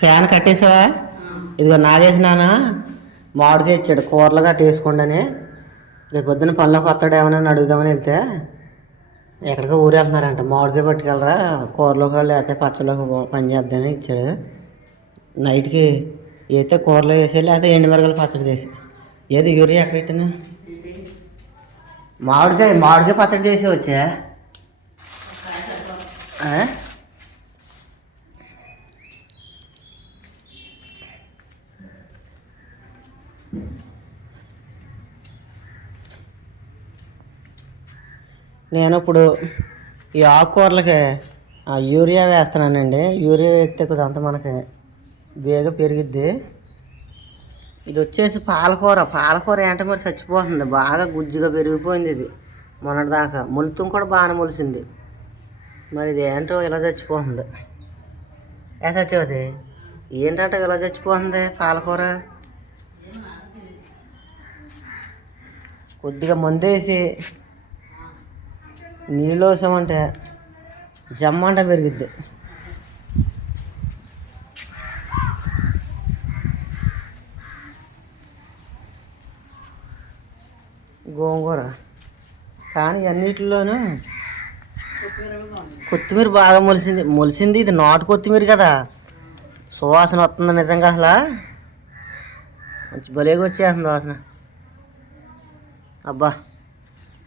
Fan కట్టేసావా? ఇదిగో నాగేసినాన మామిడికాయ ఇచ్చాడు. కూరలు గట్ట వేసుకోండి రేపు పొద్దున పనులకు వస్తాడు ఏమన్నా అడుగుదామని వెళ్తే ఎక్కడికో ఊరేస్తున్నారంట మామిడికాయ పట్టుకెళ్ళరా కూరలోకి లేకపోతే పచ్చళ్ళకి పని చేద్దామని ఇచ్చాడు. నైట్కి అయితే కూరలో వేసి లేకపోతే ఎండు మిరగలు పచ్చడి చేసి. ఏది యూరియా ఎక్కడ పెట్టాను? మామిడికాయ మామిడికాయ పచ్చడి చేసి వచ్చా? నేను ఇప్పుడు ఈ ఆకుకూరలకి ఆ, యూరియా వేస్తున్నానండి. యూరియా వేస్తే కొంత మనకి బేగ పెరిగిద్ది. ఇది వచ్చేసి పాలకూర. పాలకూర ఏంటో మరి చచ్చిపోతుంది. బాగా గుజ్జుగా పెరిగిపోయింది ఇది. మొన్నటి దాకా మొలుతం కూడా బాగానే మొలిసింది. మరి ఇది ఏంటో ఇలా చచ్చిపోతుంది. ఏ చచ్చిపోతుంది ఏంటంటే ఇలా చచ్చిపోతుంది పాలకూర? కొద్దిగా మందేసి నీళ్ళు వసామంటే జమ్మంట పెరిగిద్ది. గోంగూర. కానీ అన్నిటిలోనూ కొత్తిమీర బాగా మొలిసింది. మొలిసింది ఇది నాటు కొత్తిమీర కదా. సువాసన వస్తుంది నిజంగా అసలు. మంచి భలేగా వచ్చేస్తుంది వాసన. అబ్బా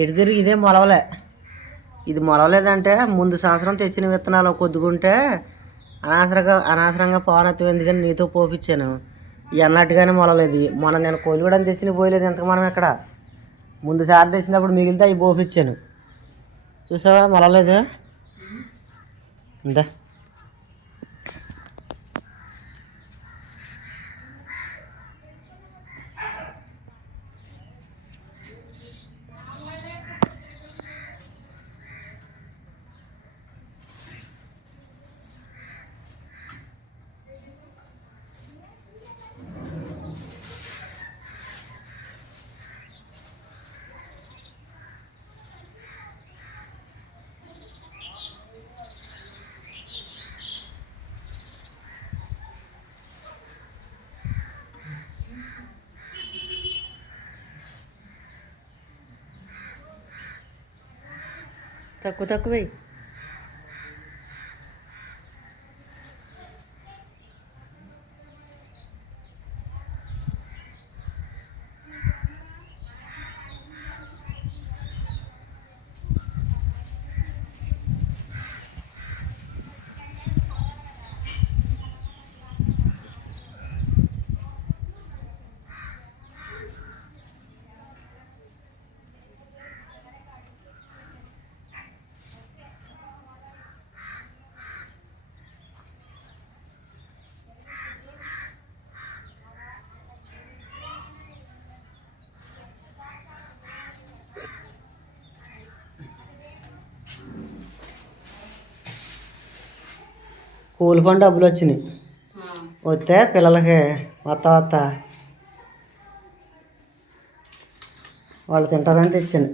ఎటు తిరిగి ఇదే మొలవలే. ఇది మొలవలేదంటే ముందు సంవత్సరం తెచ్చిన విత్తనాలు కొద్దుకుంటే అనవసరంగా అనవసరంగా పవనత్వం ఎందుకని నీతో పోపించాను ఎన్నట్టుగానే మొలవలేదు. మొన్న నేను కొలిగూడని తెచ్చిన పోయలేదు ఇంతకు మనం ఇక్కడ ముందుసారి తెచ్చినప్పుడు మిగిలితే అవి పోపించాను చూసావా? మొలవలేదు. ఇందా. తక్కువ తక్కువ కూలి పని డబ్బులు వచ్చినాయి. వస్తే పిల్లలకి వత్త వత్త వాళ్ళు తింటారని తెచ్చాను.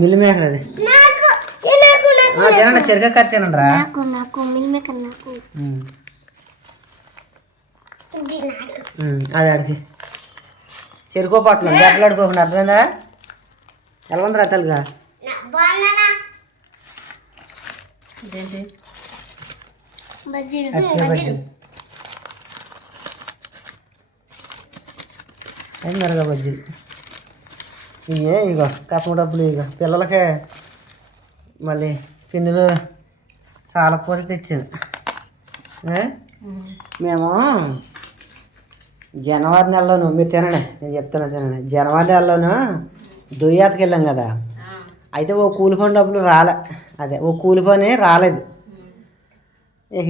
మిల్లి మేకర్ అది. తినండి సరిగ్గా కత్తి తినండి రా. అది అడిగి చెరుకో పట్టణం గట్ల అడుకోకుండా అర్థమైందా? ఎలా ఉంది రా తల్లిగా ఇదేంటి బజ్జీలు అట్టే బజ్జీ ఏం మెరగా బజ్జీ? ఇవే ఇగో కసమ డబ్బులు ఇక పిల్లలకి మళ్ళీ పిన్నులు సాలపోతే తెచ్చాను. ఏ? మేము జనవరి నెలలోను మీరు తినండి నేను చెప్తాను తినండి. జనవరి నెలలోను దుయ్యాతకి వెళ్ళాం కదా. అయితే ఓ కూలి పని డబ్బులు రాలే. అదే ఓ కూలి పని రాలేదు. ఇక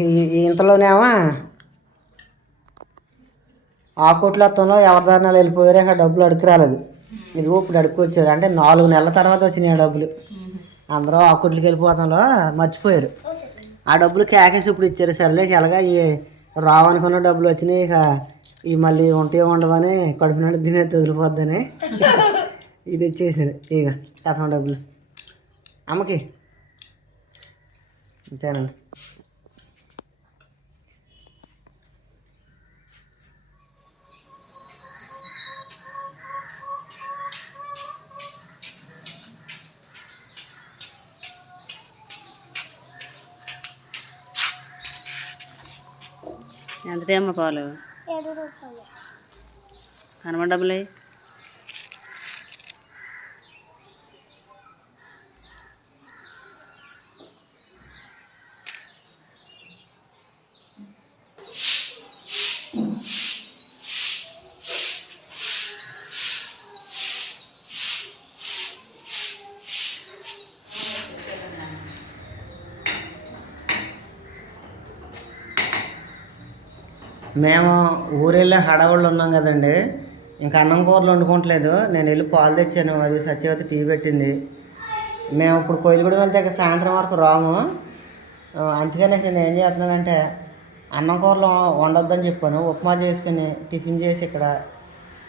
ఆ కోట్లత్వంలో ఎవరిదారినా వెళ్ళిపోయారు ఇక డబ్బులు అడుగు రాలేదు. ఇదిగో ఇప్పుడు అడుక్కు వచ్చారు అంటే నాలుగు నెలల తర్వాత వచ్చినాయి ఆ డబ్బులు. అందరూ ఆ కోట్లకి వెళ్ళిపోతంలో మర్చిపోయారు. ఆ డబ్బులు కేకేసి ఇప్పుడు ఇచ్చారు. సరేలే ఎలాగా ఈ రావనుకున్న డబ్బులు వచ్చినాయి ఇక ఈ మళ్ళీ ఉంటే ఉండవని కడుపు నుండి తినే వదిలిపోద్దని ఇది ఇచ్చేసారు. ఇక కథం డబ్బులు. అమ్మకి అంతేనండి ఎంత అమ్మ పాలు ఏడు మేము ఊరెళ్ళే హడావుళ్ళు ఉన్నాం కదండి. ఇంకా అన్నం కూరలు వండుకోవట్లేదు. నేను వెళ్ళి పాలు తెచ్చాను. అది సత్యవతి టీ పెట్టింది. మేము ఇప్పుడు కోయిలగూడెం వెళ్తే ఇక సాయంత్రం వరకు రాము. అందుకనే అందుకని నేను ఏం చేస్తున్నానంటే అన్నం కూరలు వండొద్దని చెప్పాను. ఉప్మా చేసుకుని టిఫిన్ చేసి ఇక్కడ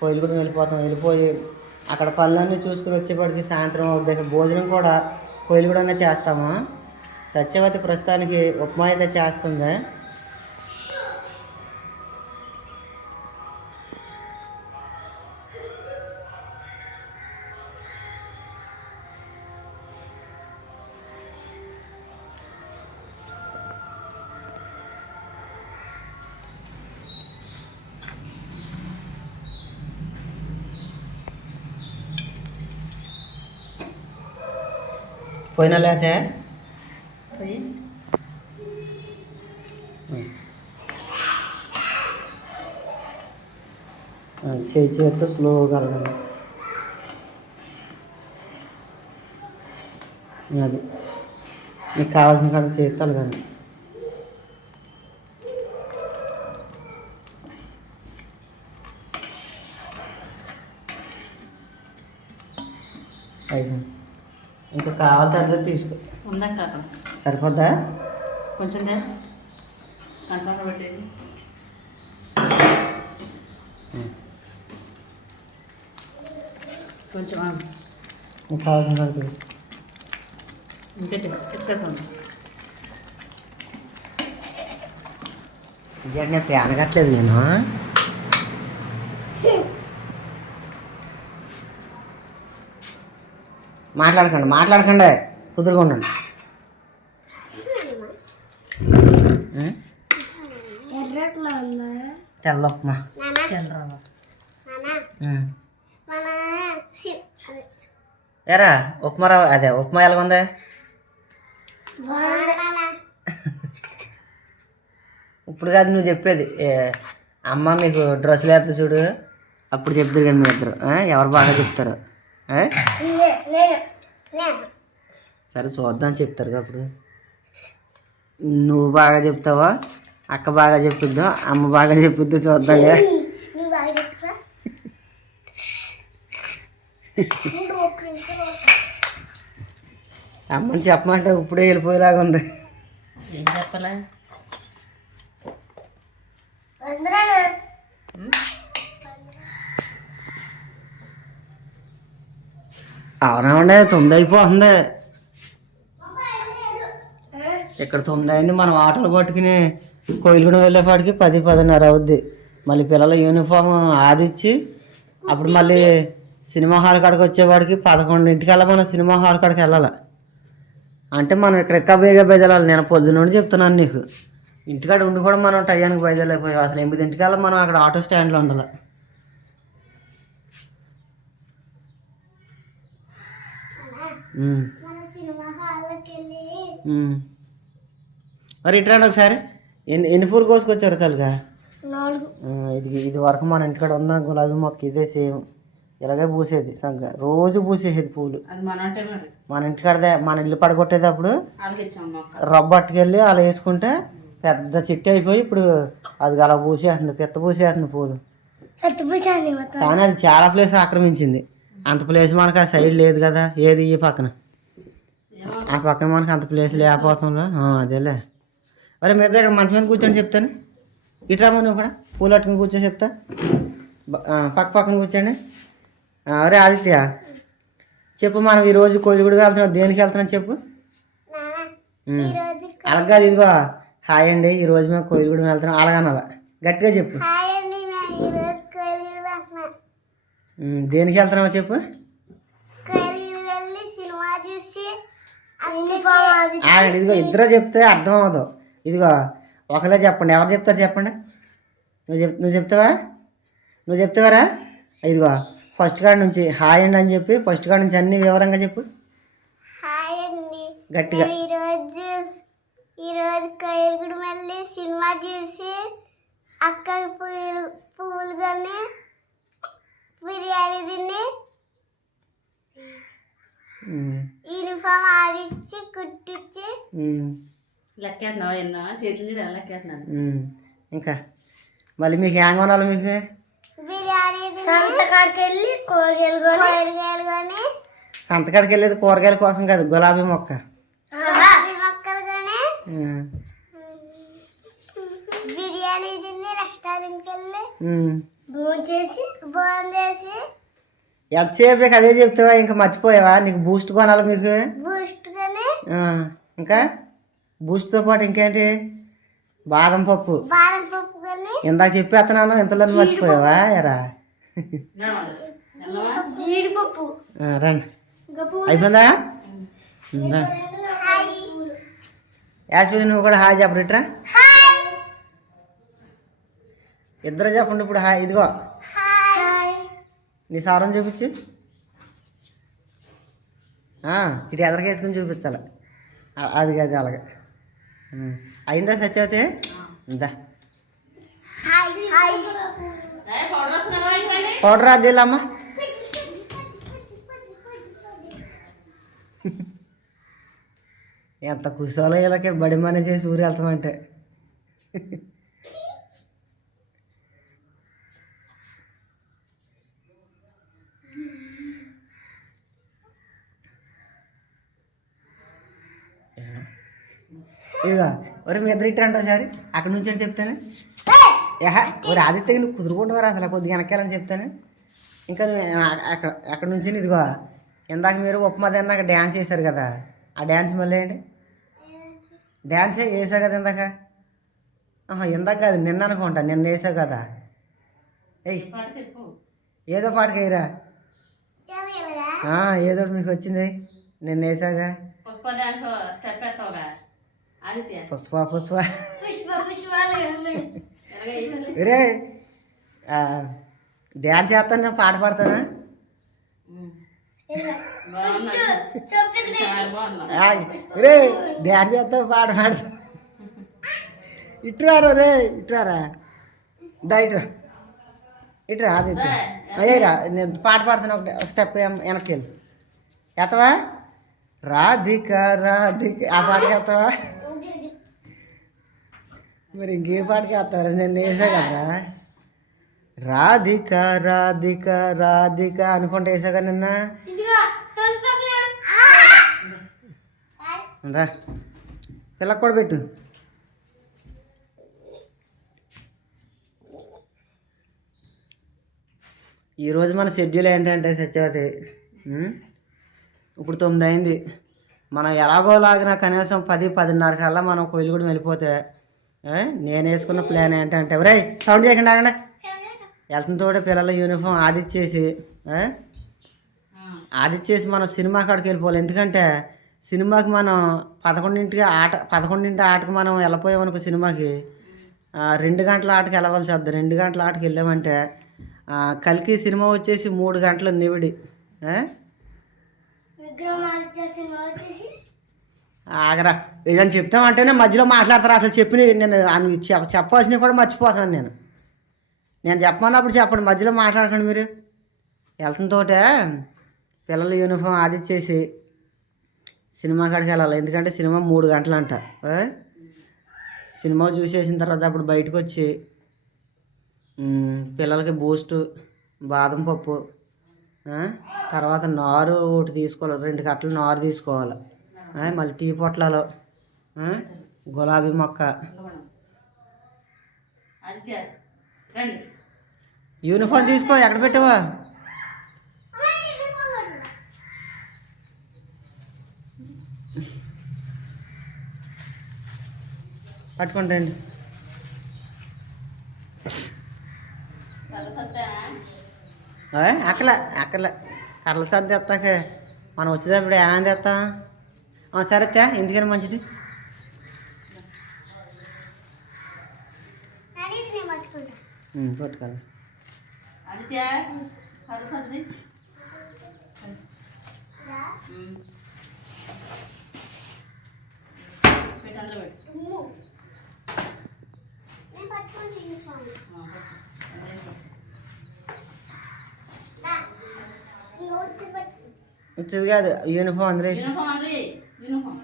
కోయిలగూడెం వెళ్ళిపోతాం. వెళ్ళిపోయి అక్కడ పనులన్నీ చూసుకుని వచ్చేప్పటికి సాయంత్రం అవుద్ది. భోజనం కూడా కోయిలగూడెంలో చేస్తాము. సత్యవతి ప్రస్తుతానికి ఉప్మా అయితే చేస్తుంది. పోయినా లేతే చేయి చేస్తే స్లోగా కలగాలి అది నీకు కావాల్సిన కాడ చేస్తే కలగాలి అయిపోయింది ఇంకా కావాలంటే తీసుకో. ఉందా కాక? సరిపోద్దా? కొంచెం కంచంలో పెట్టేసి. కొంచెం నీకు కావాల్సిన తీసుకో. ఇంకెట్టి నేను ప్యాన్ కట్టలేదు నేను. మాట్లాడకండి మాట్లాడకండి. కుదురుగా ఉండండి. ఉందా? తెల్ల ఉప్మా నానా చల్లరావా నానా. ఉం. మన సి- అదే. ఏరా ఉప్మా రవ్వ అదే ఉప్మా ఎలాగుంది? బాగుంది. నానా ఇప్పుడు కాదు నువ్వు చెప్పేది. ఏ, అమ్మ మీకు డ్రెస్సులు వేస్తా చూడు. అప్పుడు చెప్తారు కానీ మీ ఇద్దరు? ఎవరు బాగా చెప్తారు? సరే చూద్దాం చెప్తారు అప్పుడు. నువ్వు బాగా చెప్తావా? అక్క బాగా చెప్పుద్దు? అమ్మ బాగా చెప్పుద్దు? చూద్దాంలే నువ్వు బాగా చెప్తా ఉండు, ఒక్క నిమిషం అమ్మని చెప్పమంటే ఇప్పుడే వెళ్ళిపోయేలాగా ఉంది. ఏం చెప్పాలా? అవునండి తొమ్మిది అయిపోతుంది ఇక్కడ తొమ్మిది అయింది మనం ఆటోలు పట్టుకుని కోయిలగూడెం వెళ్ళేపాటికి పది పదిన్నర అవుద్ది మళ్ళీ పిల్లల యూనిఫామ్ ఆదిచ్చి అప్పుడు మళ్ళీ సినిమా హాల్ కాడికి వచ్చేవాడికి పదకొండింటికల్లా మనం సినిమా హాల్ కాడికి వెళ్ళాలి అంటే మనం ఇక్కడ ఎక్క బేగా బయదలాలి నేను పొద్దున్నుండి చెప్తున్నాను నీకు ఇంటికాడ ఉండి కూడా మనం టయానికి బయదలేకపోయాం అసలు ఎనిమిదింటికల్లా మనం అక్కడ ఆటో స్టాండ్లో ఉండాలి మన సినిమా హాల్లోకి వెళ్ళి ఉమ్. మరి ఇట్రండి ఒకసారి. ఎన్ని ఎన్ని పూలు కోసుకొచ్చారు తల్లిగా నాలుగు. ఇది ఇది వరకు మన ఇంటికాడ ఉన్న గులాబీ మొక్క ఇదే సేమ్. ఇలాగే పూసేది సగ్గా రోజు పూసేసేది పూలు. అది మన అంటే మరి. మన ఇంటికాడదే మన ఇల్లు పడగొట్టేటప్పుడు వాళ్ళకి ఇచ్చాం మొక్క. రబ్బ పట్టుకెళ్ళి అలా వేసుకుంటే పెద్ద చెట్టు అయిపోయి ఇప్పుడు అది అలా పూసేస్తుంది పెద్ద పూసేస్తుంది పూలు కానీ అది చాలా ప్లేస్ ఆక్రమించింది. అంత ప్లేస్ మనకు ఆ సైడ్ లేదు కదా. ఏది ఈ పక్కన? ఆ పక్కన మనకి అంత ప్లేస్ లేకపోతుందా ఆ, అదేలే. మరి మీద ఇక్కడ మంచి మీద కూర్చొని చెప్తాను. ఇట్రామా నువ్వు కూడా. పూలు పట్టుకుని కూర్చో చెప్తా. పక్క పక్కన కూర్చోండి. అరే ఆదిత్య. చెప్పు మనం ఈరోజు కోయిలగూడ వెళ్తున్నాం. దేనికి వెళ్తున్నాం చెప్పు. ఈరోజు అలాగే ఇదిగో. హాయ్ అండి. ఈ రోజు మేము కోయిలగూడెం వెళ్తున్నాం. అలాగనాల గట్టిగా చెప్పు. దేనికి వెళ్తున్నావో చెప్పు. కోయిలూరు వెళ్ళి సినిమా చూసి యూనిఫామ్ అది ఆగండి ఇదిగో ఇద్దరు చెప్తే అర్థం అవ్వదు ఇదిగో ఒకరే చెప్పండి ఎవరు చెప్తారు చెప్పండి? నువ్వు చెప్ నువ్వు చెప్తావా? నువ్వు చెప్తావారా? ఇదిగో ఫస్ట్ కాడ నుంచి హాయ్ అండి అని చెప్పి ఫస్ట్ కాడ నుంచి అన్ని వివరంగా చెప్పు. హాయ్ అండి. గట్టిగా. ఈరోజు ఈరోజు కోయిలగూడ వెళ్ళి సినిమా చూసి అక్క పువ్వులు పువ్వులు కానీ బిర్యానీ తిని ఉమ్, యూనిఫామ్ ఆడిచ్చి కుట్టించి ఉమ్, లెక్కేస్తున్నావా ఎన్నో? చేతులు లెక్కేస్తున్నాను. ఇంకా? మళ్ళీ మీకు ఏం కొనాలి మీకు? బిర్యానీ సంతకాడికి వెళ్ళి కూరగాయలు కూరగాయలు కొని. సంతకాడికి వెళ్ళేది కూరగాయల కోసం కాదు గులాబీ మొక్క. గులాబీ మొక్కలు కొని. ఉమ్, బిర్యానీ తిని రెస్టారెంట్కి వెళ్ళి. భోజనం చేసి భోజనం చేసి ఎంతసేపు అదే చెప్తావా? ఇంకా మర్చిపోయావా? నీకు బూస్ట్ కొనాలి మీకు? ఇంకా? బూస్ట్తో పాటు ఇంకేంటి? బాదం పప్పు. ఇందాక చెప్పేస్తున్నాను ఇంతలో మర్చిపోయావా? ఎరా? రండి. అయిపోయిందా? యాస్మిని నువ్వు కూడా హాయ్ చెప్పరిట్రా ఇద్దరు చెప్పండి ఇప్పుడు హాయ్. ఇదిగో. నీ సారం చూపించు. ఇటు ఎదరికేసుకుని చూపించాలి. అది కాదు అలాగే. అయిందా సత్యవతి? ఇందా పౌడర్ అది అమ్మా ఎంత కుశలో వీళ్ళకి బడి మని చేసి ఊరు వెళ్తామంటే ఇదిగో ఒరే మీ ఇద్దరు ఇట్టండి ఒకసారి. అక్కడ నుంచి అని చెప్తాను? యహ ఒరే ఆదిత్య నువ్వు కుదురుకుంటావారా అసలు కొద్దిగా వెనకాలని చెప్తాను. ఇంకా నువ్వు అక్కడ అక్కడ నుంచి ఇదిగో ఇందాక మీరు ఉప్మా తిన్నాక డ్యాన్స్ చేశారు కదా ఆ డ్యాన్స్ మళ్ళీ ఏంటి? డ్యాన్స్ వేసావు కదా ఇందాక? ఆహా ఇందాక కాదు నిన్న అనుకుంటా నిన్న వేసావు కదా. ఏయ్ పాట చెప్పు ఏదో పాటకి వేయరా ఆ, ఏదో మీకు వచ్చింది నిన్న వేసావుగా పుష్ప డాన్స్ స్టెప్ ఎత్తావుగా ఆదిత్య పుష్ప పుష్ప పుష్ప పుష్పాలు అందరూ ఎలాగ వేయాలి? రే డ్యాన్స్ చేస్తాను నేను పాట పాడతానా ఉమ్. బాగున్నా చెప్పింది చాలా బాగున్నా ఆయ్, రే డ్యాన్స్ చేస్తావు పాట పాడతా ఇట్రారా రే ఇట్రారా దా ఇట్రా ఇట్రా అది ఇట్రా. అయ్యరా నేను పాట పాడుతాను ఒకటి ఒక స్టెప్ వెనక్కి వెళ్ళి ఎత్తవా రాధిక రాధిక ఆ పాటకి ఎత్తవా మరి ఇంకే పాటకి వేస్తారా నేను వేసా కదరా. రాధిక రాధిక రాధిక అనుకుంటే వేసా కదా నిన్న. రా. పిల్లకి కూడా పెట్టు. ఈరోజు మన షెడ్యూల్ ఏంటంటే సత్యవతి? ఇప్పుడు తొమ్మిది అయింది. మనం ఎలాగో లాగిన కనీసం పది పదిన్నర కల్లా మనం కొయ్యగూడెం వెళ్ళిపోతే? నేను వేసుకున్న ప్లాన్ ఏంటంటే ఎవరై సౌండ్ చేయకుండా ఆగండి. తోడే పిల్లల యూనిఫామ్ ఆదిచ్చేసి ఆదిచ్చేసి మనం సినిమా కాడికి వెళ్ళిపోవాలి. ఎందుకంటే సినిమాకి మనం పదకొండింటికి ఆట పదకొండింటి ఆటకి మనం వెళ్ళిపోయామనుకో సినిమాకి రెండు గంటల ఆటకి వెళ్ళవలసి వద్దు. రెండు గంటల ఆటకి వెళ్ళామంటే కలికి సినిమా వచ్చేసి మూడు గంటల నివిడి విగ్రహం సినిమా వచ్చేసి ఆగరా. ఏదైనా చెప్తామంటేనే మధ్యలో మాట్లాడతారు. అసలు చెప్పిన నేను చెప్ప- చెప్పాల్సినవి కూడా మర్చిపోతున్నాను నేను. నేను చెప్పమన్నప్పుడు చెప్పండి. మధ్యలో మాట్లాడకండి మీరు. వెళ్తుంతో పిల్లల యూనిఫామ్ ఆదిచ్చేసి సినిమా కాడికి వెళ్ళాలి. ఎందుకంటే సినిమా మూడు గంటలంట. అంట సినిమా చూసేసిన తర్వాత అప్పుడు బయటకు వచ్చి పిల్లలకి బూస్ట్ బాదం పప్పు తర్వాత నారు ఒకటి తీసుకోవాలి. రెండు కట్టలు నారు తీసుకోవాలి. మళ్ళీ టీ పొట్లాలు గులాబీ మొక్క. యూనిఫామ్ తీసుకో ఎక్కడ పెట్టావా? పట్టుకోండి రండి. ఏ, అక్కలే అక్కలే కర్రల సర్ది ఎత్తాక. మనం వచ్చేటప్పుడు ఏమైంది తెస్తాం? సరే తే ఎందుకని మంచిది. పట్టుకోవాలి. ఆదిత్య కర్ర సర్ది రా. పెట్టు అందులో పెట్టు తుమ్ము. నేను పట్టుకుంటా యూనిఫామ్ ఆ, పెట్టు. అందులో పెట్టు. రా. ఇంకో ఉత్తి పట్టు వచ్చేది కాదు యూనిఫామ్ అందరూ వేసి యూనిఫామ్ అది యూనిఫామ్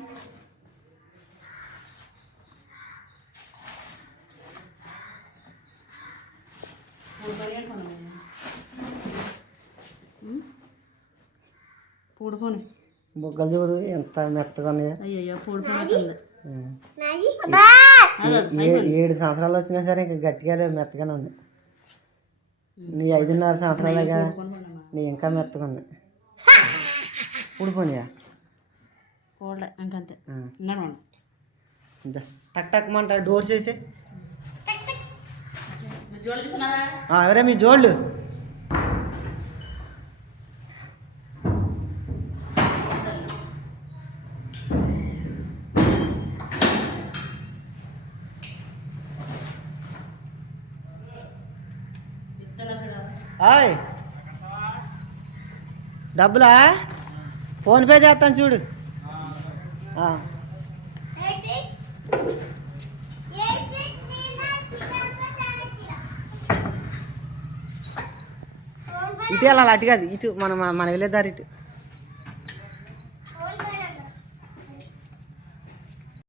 పూడు పని అనుకున్నాను పూడు పోని బొగ్గలు చూడు ఎంత మెత్తగా ఉన్నాయో. ఏడు సంవత్సరాలు వచ్చినా సరే ఇంకా గట్టిగా లేవు, మెత్తగానే ఉంది నీ ఐదున్నర సంవత్సరాలుగా నీ ఇంకా మెత్తగా ఉంది ఇంకంతే. ఇందా. టక్ టక్ మంట డోర్స్ వేసి ఎవరే మీ జోళ్ళు? హాయ్ డబ్బులా? ఫోన్పే చేస్తాను చూడు. ఇటు వెళ్ళాలి అటు కాదు ఇటు మన మన వెళ్ళేదారు ఇటు.